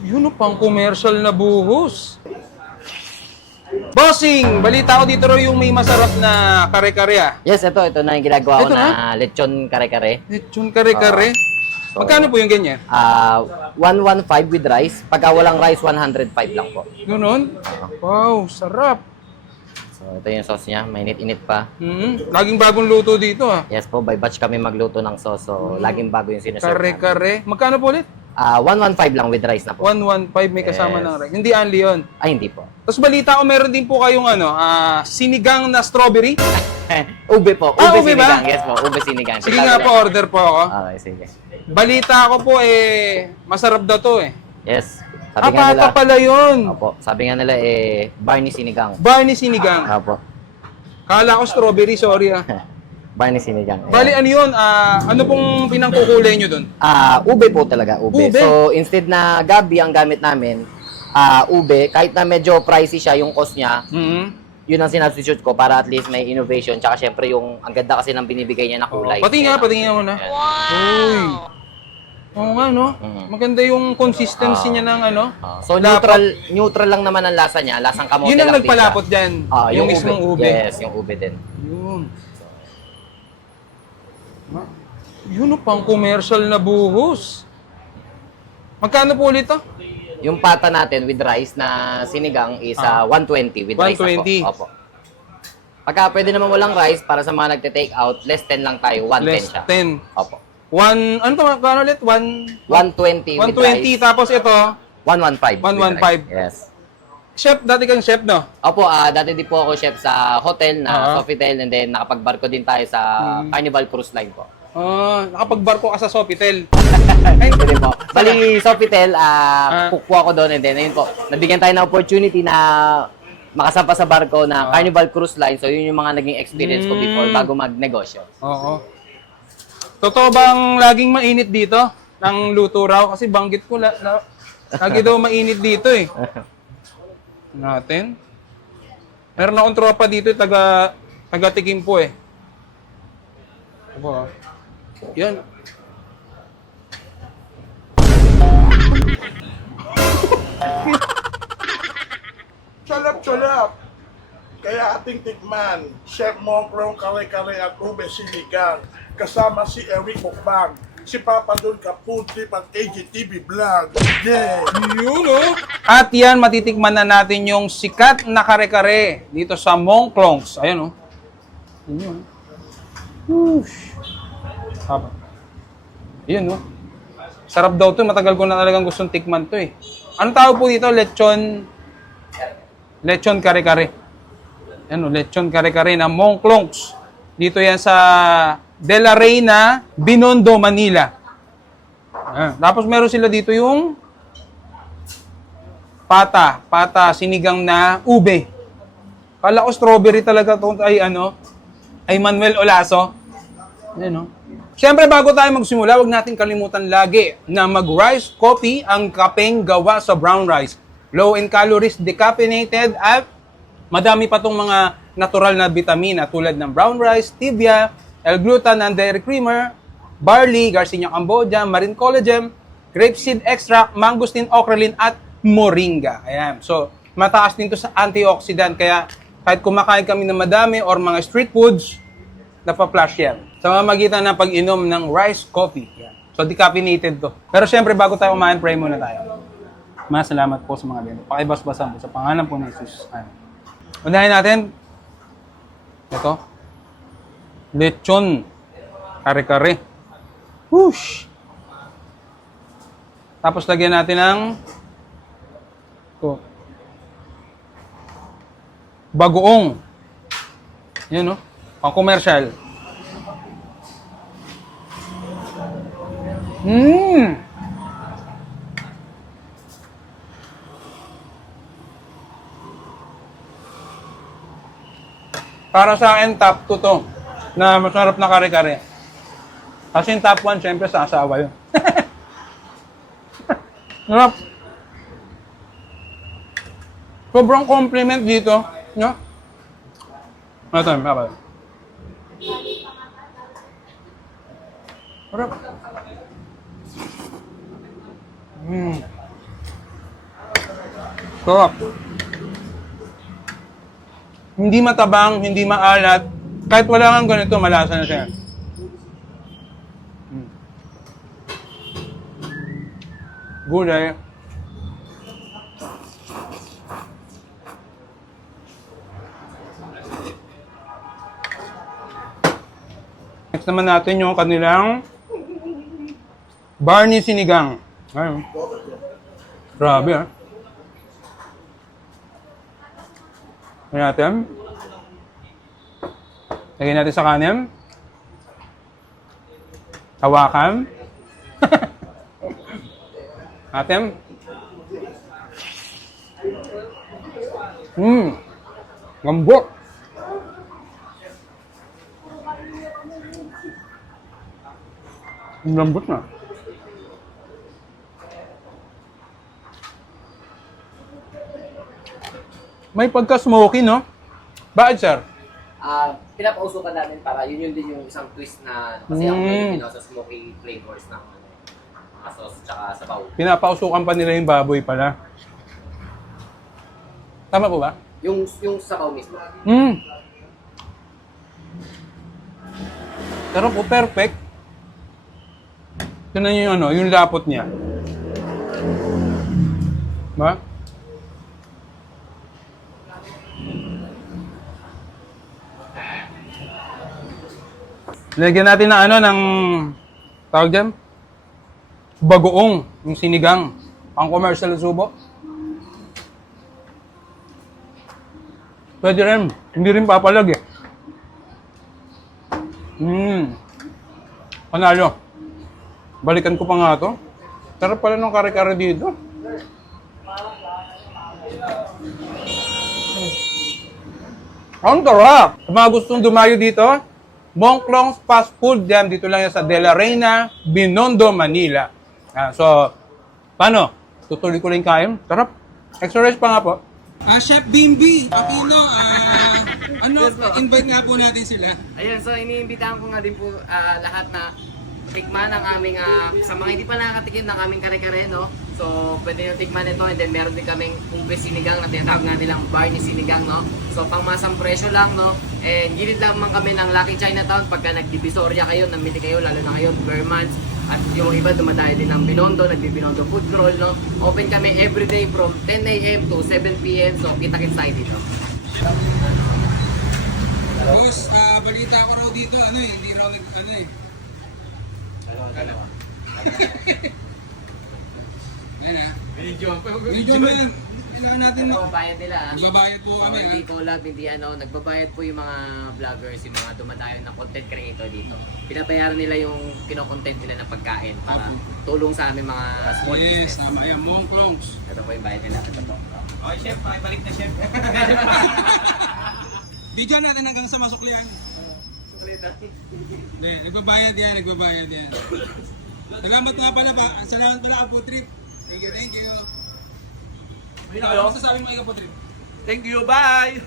Yun o, pang commercial na buhos. Bossing, balita ko dito raw yung may masarap na kare-kare ah. Yes, ito na yung ginagawa ko Ito na lechon kare-kare. Lechon kare-kare. So, Magkano po yung ganyan? 115 with rice. Pagka walang rice, 105 lang po. Ganun? Wow, sarap. So, ito yung sauce niya. Mainit-init pa. Laging bagong luto dito ah. Yes po, by batch kami magluto ng sauce. So, laging bago yung sinuserve namin. Kare-kare. Magkano po ulit? 115 lang with rice na po. 115 may kasama Yes. ng rice. Hindi only yun. Ay, hindi po. Tapos balita ko meron din po kayong sinigang na strawberry. Ube po. Ube ba? Sinigang. Yes po, ube sinigang. Sige nga po, order po ako. Okay, sige. Balita ko po masarap daw to eh. Yes. Sabi nga nila, Pata pala yun. opo, sabi nga nila Barney sinigang. Barney sinigang. Opo. Kala ko strawberry, sorry ah. Barney sinigang. Ayan. Bali, ano yun? Ano pong pinangkukulay nyo dun? Ube po talaga, ube. Ube? So, instead na gabi ang gamit namin, ube, kahit na medyo pricey siya, yung cost niya, yun ang sinubstitute ko para at least may innovation. Tsaka syempre yung, ang ganda kasi ng binibigay niya na kulay. Patingin mo na. Uy. Oo nga, no? Maganda yung consistency niya ng ano. So, neutral lang naman ang lasa niya. Lasang kamote Yun lang ang din nagpalapot siya. dyan. Yung mismong ube. Yes, yung ube din. Yun. Yun o, pang commercial na buhos. Magkano po ulit to? Yung pata natin with rice na sinigang is 120 with rice 120. na po. Opo. Pagka pwede naman walang rice, para sa mga nagte-take out, less 10 lang tayo, 110 Less siya. 10. Opo. Ano to? Magkano ulit? 120 with 120. rice. Tapos ito, 115. 115. Yes. chef, dati kang chef, no? Opo, dati din po ako chef sa hotel na Sofitel, and then nakapagbarko din tayo sa Carnival Cruise Line po. Nakapagbarko ka sa Sofitel. Hindi po. Bali, Sofitel, cook po ako doon, and then ayun po, nabigyan tayo ng opportunity na makasampa sa barko na Carnival Cruise Line. So, yun yung mga naging experience ko before bago magnegosyo. Oo. Totoo bang laging mainit dito? Ng luto raw? Kasi banggit ko, lagi daw mainit dito eh. Natin. Meron akong tropa dito, taga-tikim po eh. Aba. Yan. Chalap-chalap. Kaya ating tikman, Chef Monkrong Kare-Kare at Ube Sinigang. Kasama si Eric Mukbang, si Papa Don Kapuntri at AGTV Vlog. Yeah! Yun oh. At yan, matitikman na natin yung sikat na kare-kare dito sa Mongklongs. Ayan oh. Yun oh. Haba. Yun oh. Sarap daw to. Matagal ko na talagang gustong tikman to eh. Anong tawag po dito? Lechon kare-kare. Yan oh, lechon kare-kare na Mongklongs. Dito yan sa De La Reina, Binondo, Manila. Tapos meron sila dito yung pata, sinigang na ube. Kala ko strawberry talaga ito ay Manuel Olaso. Yan, no? Siyempre, bago tayo magsimula, huwag natin kalimutan lagi na mag-rice coffee ang kapeng gawa sa brown rice. Low in calories, decaffeinated, at madami pa itong mga natural na vitamina tulad ng brown rice, stevia, L-glutan and dairy creamer, barley, Garcinia cambogia, marine collagen, grapeseed extract, mangosteen ocralin, at moringa. Ayan. So, mataas din to sa antioxidant. Kaya, kahit kumakain kami ng madami or mga street foods, napaplush yan. Sa mamagitan ng pag-inom ng rice coffee. Ayan. So, decaffeinated to. Pero syempre, bago tayo kumain, pray muna tayo. Salamat po sa mga bendo. Pakibasbasan po sa pangalan po ni Jesus. Ayan. Unahin natin. Ito. Lechon kare-kare. Whoosh! Tapos lagyan natin ng bagoong. Yan, no? Pang commercial. Para sa akin, top 2 to. Na masarap na kare-kare. Kasi yung top 1, syempre sa asawa yun. Sarap. Sobrang compliment dito. No? Ito, Sarap. Sarap. Hindi matabang, hindi maalat. Kahit wala kang ganito, malasa na siya. Gulay. Next naman natin yung kanilang Barney Sinigang. Ayun. Grabe ah. Lagyan natin. Lagyan natin sa kanin. Hawakan. Natin. Gambot. Ang lambot na. May pagka-smoky, no? Bakit, sir? Pinapausukan namin para yun din yung isang twist na kasi ang Pilipino sa smoky flavors ng mga sauce tsaka sabaw. Pinapausukan pa nila yung baboy pala. Tama po ba? Yung sabaw mismo. Pero po, perfect. Tignan niyo yung ano, yung lapot niya. Ba? Lagyan natin ng ano, ng tawag dyan? Bagoong, yung sinigang. Ang commercial subo. Pwede rin. Hindi rin papalag eh. Panalo. Balikan ko pa nga to. Sarap pala ng kare-kare dito. Ang sarap! Sa mga gustong dumayo dito, Mongklong's Fast Food Jam. Dito lang yan sa De La Reina, Binondo, Manila. So, paano? Tutuloy ko lang kain. Sarap. Extra rice pa nga po. Chef Bimbi, Aquino, invite nga po natin sila. Ayun, so iniimbitahan ko nga din po lahat na tikman ang aming, sa mga hindi pa nakakatikim ng aming kare-kare, no? So, pwede nyo tikman ito, and then meron din kaming ube sinigang na tinatawag nga nilang Barney Sinigang, no? So, pangmasang presyo lang, no? And gilid lang man kami ng Lucky Chinatown pagka nagdivisorya kayo, namili kayo, lalo na kayo, Vermans, at yung iba dumadayo din ng Binondo, nagbibinondo food crawl, no? Open kami everyday from 10 a.m. to 7 p.m. So, kita-kits tayo dito. Boss, balita ko raw dito, hindi raw Yan ah. Video mo yan. Kailangan natin na. Nagbabayad nila. Nagbabayad po kami. Hindi collab, hindi nagbabayad po yung mga vloggers, yung mga dumadayo na content creator dito. Pinabayaran nila yung kinokontent nila na pagkain para tulong sa aming mga small business. Yes, tama yan. Mongklongs. Ito po yung bayad nila. Ito po. Okay, chef, pakibalik na chef. Video natin hanggang sa masuklian. Hindi, nagbabayad yan. Salamat nga pala pa. Salamat pala Apo Trip. Thank you. Ano masasabi mo kay Apo Trip? Thank you, bye!